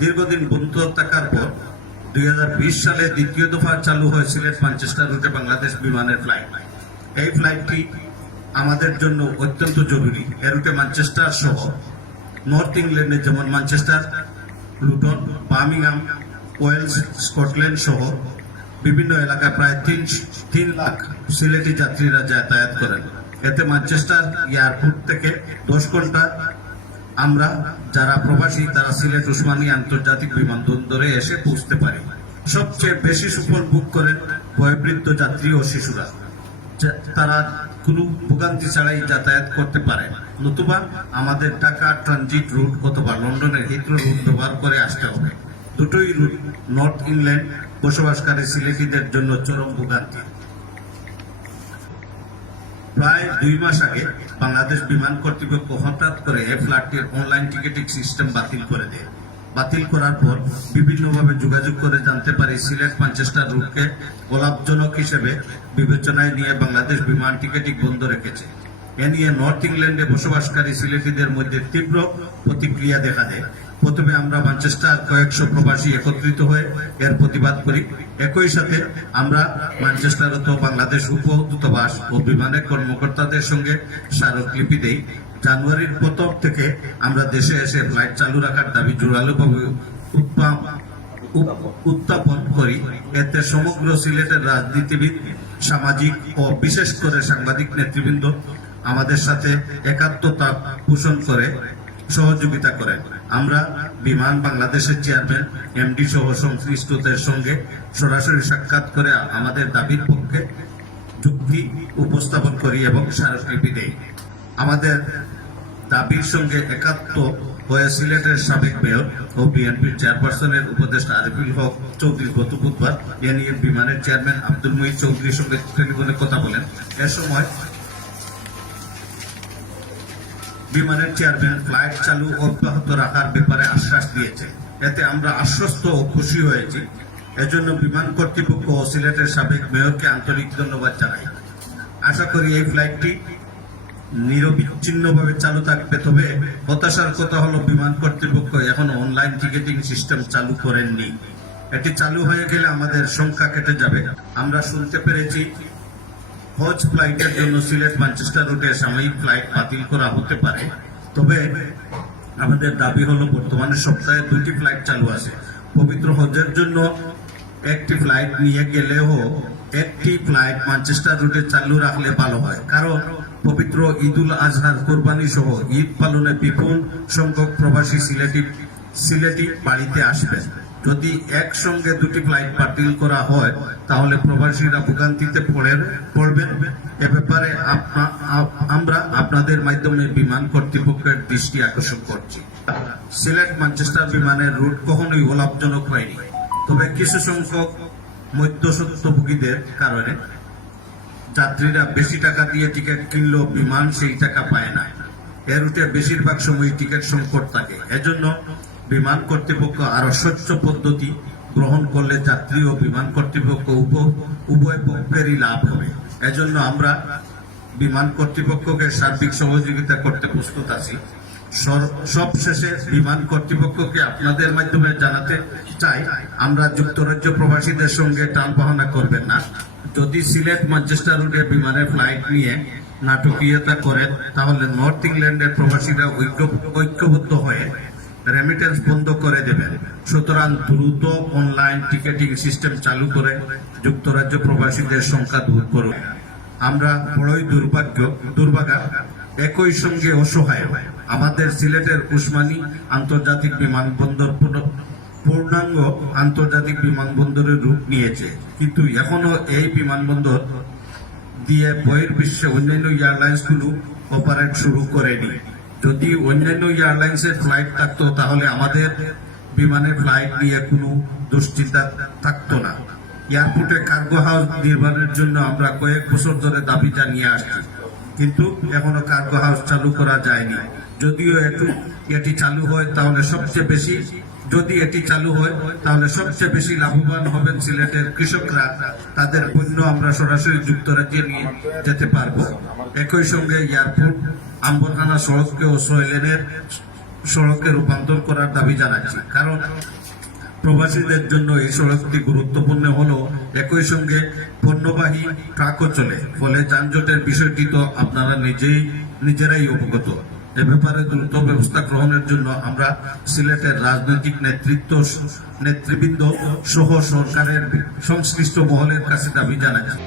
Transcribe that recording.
দীর্ঘদিন বন্ধ থাকার পর দুই হাজার বিশ সালে দ্বিতীয় দফা চালু হয় সিলেট ম্যানচেস্টার রুটে বাংলাদেশ বিমানের ফ্লাইট। এই ফ্লাইটটি আমাদের জন্য অত্যন্ত জরুরি। এ রুটে ম্যানচেস্টার সহ নর্থ ইংল্যান্ডে যেমন Manchester, Luton, Birmingham, Wales, Scotland সহ বিভিন্ন এলাকায় প্রায় তিন তিন লাখ সিলেটি যাত্রীরা যাতায়াত করেন। এতে ম্যানচেস্টার এয়ারপোর্ট থেকে দশ ঘণ্টা আমরা যারা প্রবাসী, তারা সিলেট উসমানী আন্তর্জাতিক বিমানবন্দরে এসে পৌঁছতে পারি। সবচেয়ে বেশি সুফল বুক করেন বয়োবৃদ্ধ যাত্রী ও শিশুরা। তারা কোনো ভোগান্তি ছাড়াই যাতায়াত করতে পারে। নতুবা আমাদের ঢাকা ট্রানজিট রুট অথবা লন্ডনের হিথ্রো রুট ব্যবহার করে আসতে হবে। দুটোই রুট নর্থ ইংল্যান্ড বসবাসকারী সিলেটিদের জন্য চরম ভোগান্তি। প্রায় দুই মাস আগে বাংলাদেশ বিমান কর্তৃপক্ষ হঠাৎ করে এই ফ্লাইটটির অনলাইন টিকেটিং সিস্টেম বাতিল করে দেয়। বাতিল করার পর বিভিন্নভাবে যোগাযোগ করে জানতে পারি সিলেট ম্যানচেস্টার রুটকে অলাভজনক হিসেবে বিবেচনায় নিয়ে বাংলাদেশ বিমান টিকেটিং বন্ধ রেখেছে। এ নিয়ে নর্থ ইংল্যান্ডে বসবাসকারী সিলেটিদের মধ্যে তীব্র প্রতিক্রিয়া দেখা দেয়। প্রথমে আমরা ম্যানচেস্টার কয়েকশো প্রবাসী একত্রিত হয়ে এর প্রতিবাদ করি। একই সাথে আমরা ম্যানচেস্টারত বাংলাদেশ উপদূতাবাস ও বিমানের কর্মকর্তাদের সঙ্গে স্মারকলিপি দেই। জানুয়ারির প্রথম থেকে আমরা দেশে এসে ফ্লাইট চালু রাখার দাবি জোরালোভাবে উত্থাপন করি। এতে সমগ্র সিলেটের রাজনীতিবিদ, সামাজিক ও বিশেষ করে সাংবাদিক নেতৃবৃন্দ আমাদের সাথে একাত্মতা পোষণ করে, সহযোগিতা করেন। আমরা বিমান বাংলাদেশের চেয়ারম্যান এমডি সহ সংশ্লিষ্টদের সঙ্গে সরাসরি সাক্ষাৎ করে আমাদের দাবির পক্ষে যুক্তি উপস্থাপন করি এবং স্মারকলিপি দেই। আমাদের দাবির সঙ্গে একাত্ম হয়ে সিলেটের সাবেক মেয়র ও বিএনপির চেয়ারপারসনের উপদেষ্টা আরিফুল হক চৌধুরী গত বুধবার এ নিয়ে বিমানের চেয়ারম্যান আব্দুল মহিদ চৌধুরীর সঙ্গে টেলিফোনে কথা বলেন। এ সময় বিমানের চেয়ারম্যান ফ্লাইট চালু অব্যাহত রাখার ব্যাপারে আশ্বাস দিয়েছে। এতে আমরা আশ্বস্ত ও খুশি হয়েছি। এজন্য বিমান কর্তৃপক্ষ ও সিলেটের সাবেক মেয়রকে আন্তরিক ধন্যবাদ জানাই। আশা করি এই ফ্লাইটটি নিরবিচ্ছিন্নভাবে চালু থাকবে। তবে হতাশার কথা হলো, বিমান কর্তৃপক্ষ এখন অনলাইন টিকেটিং সিস্টেম চালু করেননি। এটি চালু হয়ে গেলে আমাদের সংখ্যা কেটে যাবে। আমরা শুনতে পেরেছি হজ ফ্লাইটের জন্য সিলেট ম্যানচেস্টার রুটে সাময়িক ফ্লাইট বাতিল করা হতে পারে। তবে আমাদের দাবি হলো, বর্তমানে সপ্তাহে দুটি ফ্লাইট চালু আছে। পবিত্র হজের জন্য একটি ফ্লাইট নিয়ে গেলেও একটি ফ্লাইট ম্যানচেস্টার রুটে চালু রাখলে ভালো হয়। কারণ পবিত্র ঈদুল আজহার কোরবানি সহ ঈদ পালনে বিপুল সংখ্যক প্রবাসী সিলেটি সিলেটি বাড়িতে আসবেন। যদি একসঙ্গে দুটি ফ্লাইট বাতিল করা হয়, তাহলে প্রবাসীরা ভোগান্তিতে পড়ে পড়বেন। এ ব্যাপারে আমরা আপনাদের মাধ্যমে বিমান কর্তৃপক্ষের দৃষ্টি আকর্ষণ করছি। সিলেট ম্যানচেস্টার বিমানের রুট কখনোই অলাভজনক হয়নি। তবে কিছু সংখ্যক মধ্যসত্ত্বভোগীদের কারণে যাত্রীরা বেশি টাকা দিয়ে টিকিট কিনলেও বিমান সেই টাকা পায় না। এ রুটে বেশিরভাগ সময় টিকিট সংকট থাকে। এজন্য বিমান কর্তৃপক্ষ আরও স্বচ্ছ পদ্ধতি গ্রহণ করলে যাত্রী ও বিমান কর্তৃপক্ষ উভয় পক্ষেরই লাভ হবে। এজন্য আমরা বিমান কর্তৃপক্ষকে সার্বিক সহযোগিতা করতে প্রস্তুত আছি। সবশেষে বিমান কর্তৃপক্ষকে আপনাদের মাধ্যমে জানাতে চাই, আমরা যুক্তরাজ্য প্রবাসীদের সঙ্গে টান বাহানা করবেন না। যদি সিলেট ম্যানচেস্টার রুটে বিমানের ফ্লাইট নিয়ে নাটকীয়তা করেন, তাহলে নর্থ ইংল্যান্ডের প্রবাসীরা ঐক্য- ঐক্যবদ্ধ হয়ে রেমিটেন্স বন্ধ করে দেবেন। সুতরাং দ্রুত অনলাইন টিকেটিং সিস্টেম চালু করে যুক্তরাজ্য প্রবাসীদের সংখ্যা দূর করুন। আমরা বড়ই দুর্ভাগ্য, দুর্ভাগা, একই সঙ্গে অসহায়। আমাদের সিলেটের উসমানী আন্তর্জাতিক বিমানবন্দর পূর্ণাঙ্গ আন্তর্জাতিক বিমানবন্দরের রূপ নিয়েছে। কিন্তু এখনও এই বিমানবন্দর দিয়ে বহির্বিশ্বে অন্যান্য এয়ারলাইন্সগুলো অপারেট শুরু করেনি। যদি অন্যান্য এয়ারলাইন্সের ফ্লাইট থাকতো, তাহলে আমাদের বিমানের ফ্লাইট নিয়ে কোনো দুশ্চিন্তা থাকতো না। এয়ারপোর্টে কার্গো হাউস নির্মাণের জন্য আমরা কয়েক বছর ধরে দাবি জানিয়ে আসছি। কিন্তু এখনও কার্গো হাউস চালু করা যায়নি। যদিও একটু এটি চালু হয়, তাহলে সবচেয়ে বেশি যদি এটি চালু হয়, তাহলে সবচেয়ে বেশি লাভবান হবেন সিলেটের কৃষকরা। তাদের পণ্য আমরা সরাসরি যুক্তরাজ্যে নিয়ে যেতে পারব। একই সঙ্গে এয়ারপোর্ট আম্বরখানা সড়ককে ও সোয়েলেনের সড়কে রূপান্তর করার দাবি জানাচ্ছি। কারণ প্রবাসীদের জন্য এই সড়কটি গুরুত্বপূর্ণ হলো, একই সঙ্গে পণ্যবাহী ট্রাকও চলে। ফলে যানজটের বিষয়টি তো আপনারা নিজেই, নিজেরাই অবগত। এ ব্যাপারে দ্রুত ব্যবস্থা গ্রহণের জন্য আমরা সিলেটের রাজনৈতিক নেতৃত্ব, নেতৃবৃন্দ সহ সরকারের সংশ্লিষ্ট মহলের কাছে দাবি জানাচ্ছি।